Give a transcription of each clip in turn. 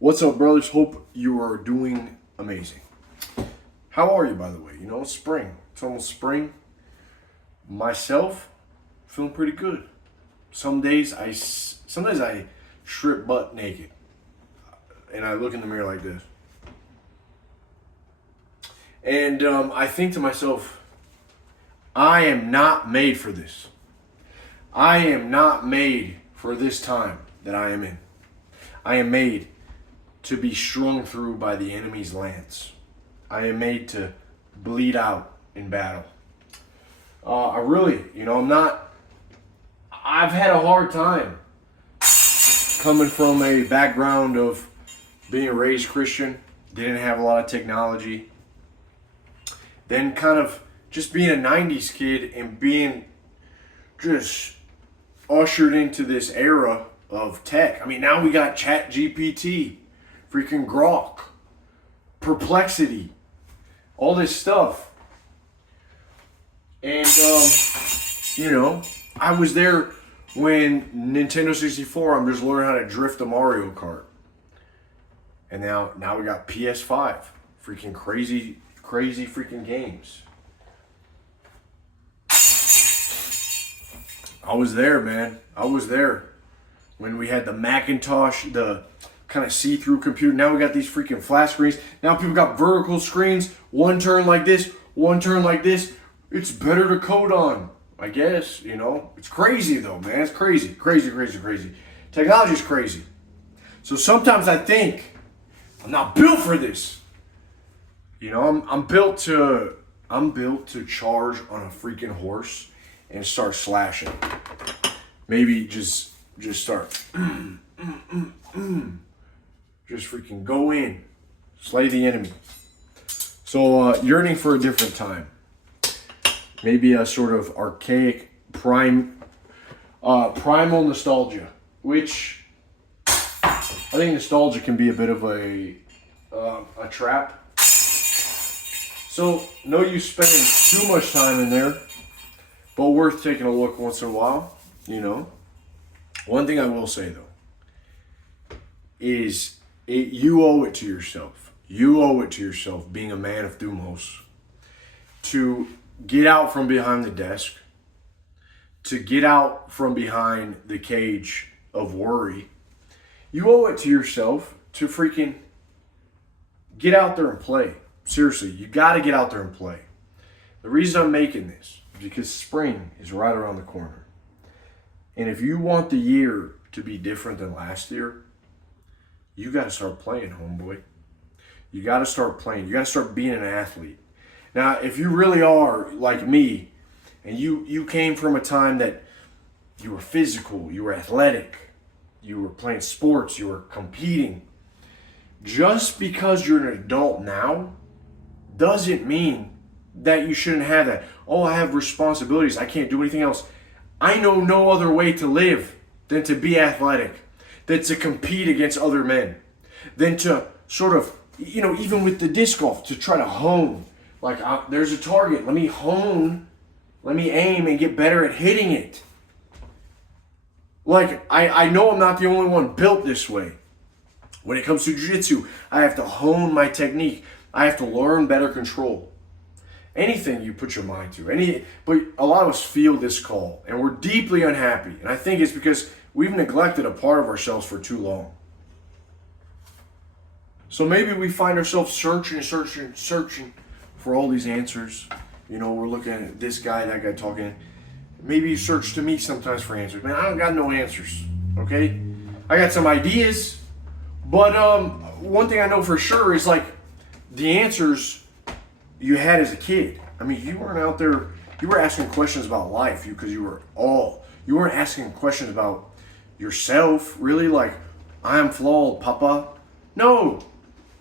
What's up, brothers? Hope you are doing amazing. How are you, by the way? You know, it's spring. It's almost spring. Myself, feeling pretty good. Sometimes I strip butt naked, and I look in the mirror like this, and I think to myself, I am not made for this. I am not made for this time that I am in. I am made to be strung through by the enemy's lance. I am made to bleed out in battle. I've had a hard time coming from a background of being raised Christian, didn't have a lot of technology, then kind of just being a 90s kid and being just ushered into this era of tech. I mean, now we got Chat GPT, freaking Grok, Perplexity, all this stuff. And, I was there when Nintendo 64, I'm just learning how to drift a Mario Kart. And now we got PS5, freaking crazy freaking games. I was there, man. I was there when we had the Macintosh, the kind of see-through computer. Now we got these freaking flat screens. Now people got vertical screens. One turn like this, one turn like this. It's better to code on, I guess, It's crazy though, man. It's crazy. Technology's crazy. So sometimes I think I'm not built for this. I'm built to charge on a freaking horse and start slashing. Maybe just start. Just freaking go in. Slay the enemy. So yearning for a different time. Maybe a sort of archaic primal nostalgia. Which I think nostalgia can be a bit of a trap. So no use spending too much time in there. But worth taking a look once in a while, One thing I will say, though, is you owe it to yourself. You owe it to yourself, being a man of Thumos, to get out from behind the desk, to get out from behind the cage of worry. You owe it to yourself to freaking get out there and play. Seriously, you got to get out there and play. The reason I'm making this is because spring is right around the corner. And if you want the year to be different than last year, you got to start playing, homeboy. You got to start playing. You got to start being an athlete. Now, if you really are like me, and you came from a time that you were physical, you were athletic, you were playing sports, you were competing, just because you're an adult now doesn't mean that you shouldn't have that. Oh, I have responsibilities. I can't do anything else. I know no other way to live than to be athletic, than to compete against other men, than to sort of, even with the disc golf, to try to hone. Like, there's a target. Let me hone. Let me aim and get better at hitting it. Like, I know I'm not the only one built this way. When it comes to jiu-jitsu, I have to hone my technique. I have to learn better control. Anything you put your mind to. But a lot of us feel this call, and we're deeply unhappy. And I think it's because we've neglected a part of ourselves for too long. So maybe we find ourselves searching for all these answers. We're looking at this guy, that guy talking. Maybe you search to me sometimes for answers. Man, I don't got no answers, okay? I got some ideas, but one thing I know for sure is like the answers you had as a kid. I mean, you weren't out there, you were asking questions about life because you weren't asking questions about yourself, really, like, I am flawed, Papa. No,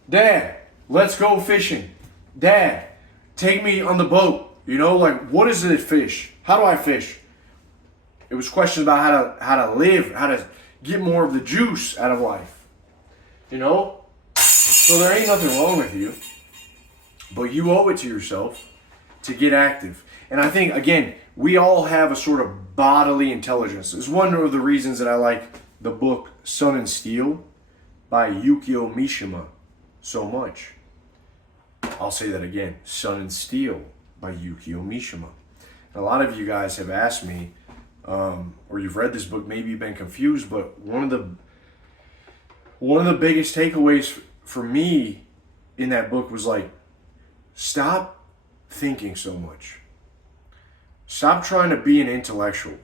Dad, let's go fishing. Dad, take me on the boat. Like, what is it to fish? How do I fish? It was questions about how to live, how to get more of the juice out of life. So there ain't nothing wrong with you. But you owe it to yourself to get active. And I think, again, we all have a sort of bodily intelligence. It's one of the reasons that I like the book Sun and Steel by Yukio Mishima so much. I'll say that again. Sun and Steel by Yukio Mishima. And a lot of you guys have asked me, or you've read this book, maybe you've been confused, but one of the biggest takeaways for me in that book was like, stop thinking so much. Stop trying to be an intellectual.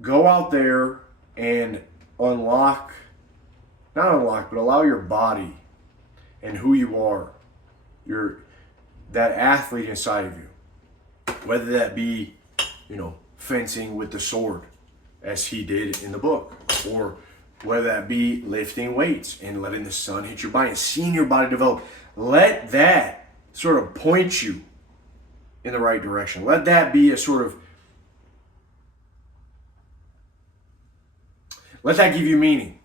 Go out there and allow your body and who you are, that athlete inside of you. Whether that be, fencing with the sword, as he did in the book, or whether that be lifting weights and letting the sun hit your body and seeing your body develop. Let that sort of point you in the right direction. Let that be let that give you meaning.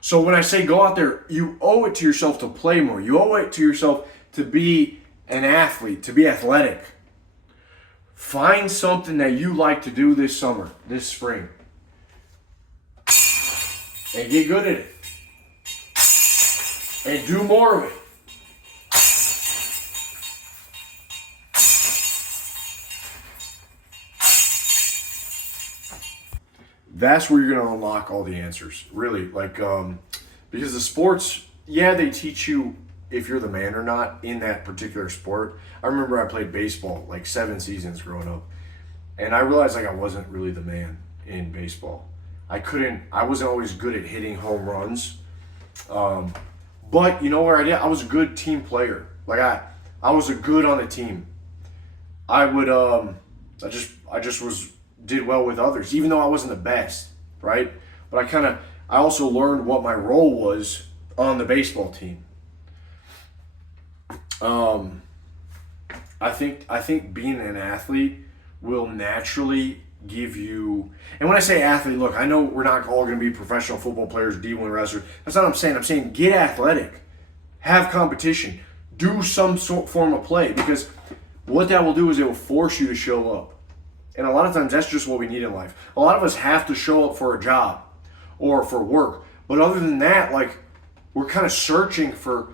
So when I say go out there, you owe it to yourself to play more. You owe it to yourself to be an athlete, to be athletic. Find something that you like to do this summer, this spring, and get good at it. And do more of it. That's where you're going to unlock all the answers, really. Because the sports, they teach you if you're the man or not in that particular sport. I remember I played baseball 7 seasons growing up, and I realized I wasn't really the man in baseball. I wasn't always good at hitting home runs. But you know what I did? I was a good team player. I was a good on the team. I would, I just did well with others, even though I wasn't the best, right? But I also learned what my role was on the baseball team. I think being an athlete will naturally give you, and when I say athlete, look, I know we're not all going to be professional football players, D1 wrestlers. That's not what I'm saying. I'm saying get athletic, have competition, do some form of play, because what that will do is it will force you to show up. And a lot of times that's just what we need in life. A lot of us have to show up for a job or for work. But other than that, we're kind of searching for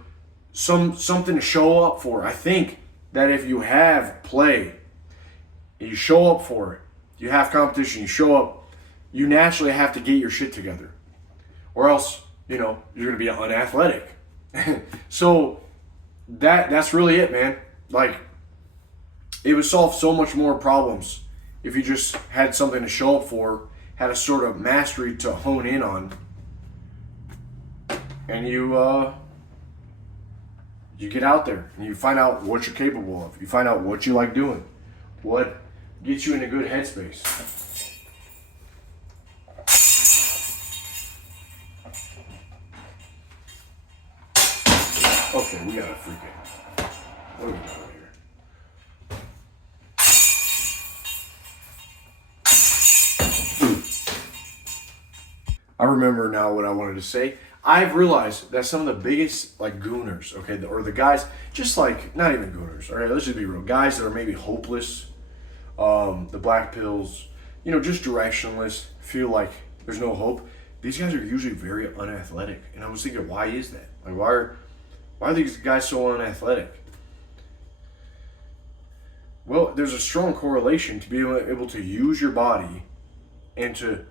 something to show up for. I think that if you have play, you show up for it, you have competition, you show up, you naturally have to get your shit together. Or else, you're going to be unathletic. So that's really it, man. It would solve so much more problems if you just had something to show up for, had a sort of mastery to hone in on, and you get out there and you find out what you're capable of. You find out what you like doing, what gets you in a good headspace. Okay, we got a freaking. What are we doing here? I remember now what I wanted to say. I've realized that some of the biggest gooners, okay, or the guys, just not even gooners, all right, let's just be real, guys that are maybe hopeless, the black pills, just directionless, feel like there's no hope. These guys are usually very unathletic, and I was thinking, why is that? Why are these guys so unathletic? Well, there's a strong correlation to being able to use your body and to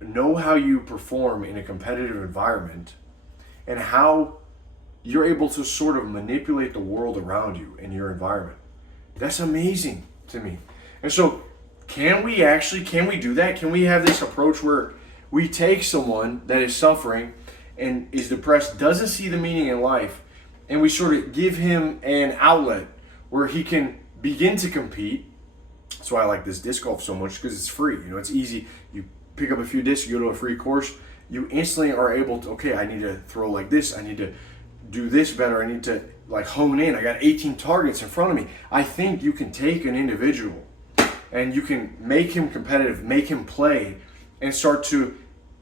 know how you perform in a competitive environment and how you're able to sort of manipulate the world around you and your environment. That's amazing to me. And so can we do that? Can we have this approach where we take someone that is suffering and is depressed, doesn't see the meaning in life, and we sort of give him an outlet where he can begin to compete? That's why I like this disc golf so much, because it's free. It's easy. You pick up a few discs, you go to a free course, you instantly are able to, okay, I need to throw like this, I need to do this better, I need to hone in, I got 18 targets in front of me. I think you can take an individual and you can make him competitive, make him play, and start to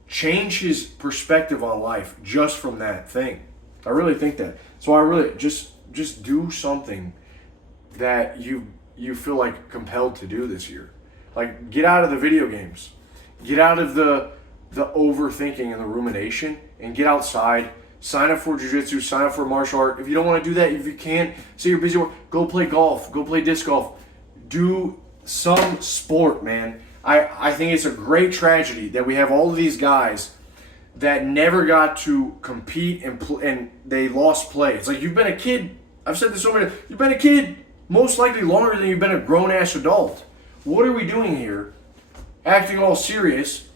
change his perspective on life just from that thing. I really think that. So I really just do something that you feel compelled to do this year. Get out of the video games. Get out of the the overthinking and the rumination and get outside. Sign up for jiu-jitsu, sign up for martial art. If you don't want to do that, if you can't, say you're busy, go play golf, go play disc golf. Do some sport, man. I think it's a great tragedy that we have all of these guys that never got to compete and they lost play. It's like you've been a kid. I've said this so many times. You've been a kid most likely longer than you've been a grown-ass adult. What are we doing here? Acting all serious,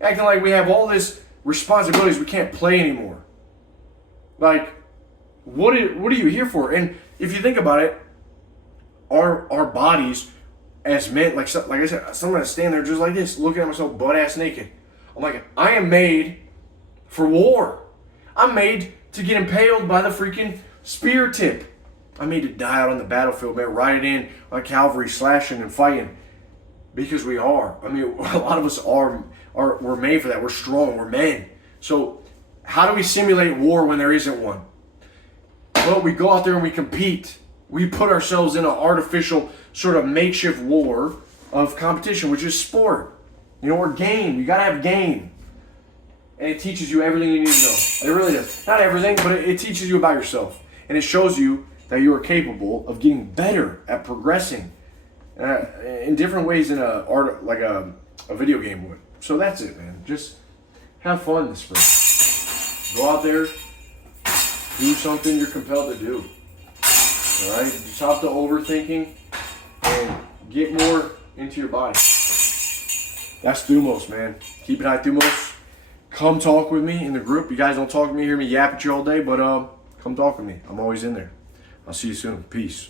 acting like we have all this responsibilities we can't play anymore. Like, what are you here for? And if you think about it, our bodies as men, like I said, I'm gonna stand there just like this, looking at myself butt-ass naked. I'm like, I am made for war. I'm made to get impaled by the freaking spear tip. I'm made to die out on the battlefield, man, riding in on cavalry, slashing and fighting. Because we are. I mean, a lot of us we're made for that. We're strong. We're men. So how do we simulate war when there isn't one? Well, we go out there and we compete. We put ourselves in an artificial sort of makeshift war of competition, which is sport. You know, or game. You got to have game. And it teaches you everything you need to know. It really does. Not everything, but it teaches you about yourself. And it shows you that you are capable of getting better at progressing in different ways than a video game would. So that's it, man. Just have fun this spring. Go out there, do something you're compelled to do. All right? Stop the overthinking and get more into your body. That's Thumos, man. Keep it high, Thumos. Come talk with me in the group. You guys don't talk to me, hear me yap at you all day, but come talk with me. I'm always in there. I'll see you soon. Peace.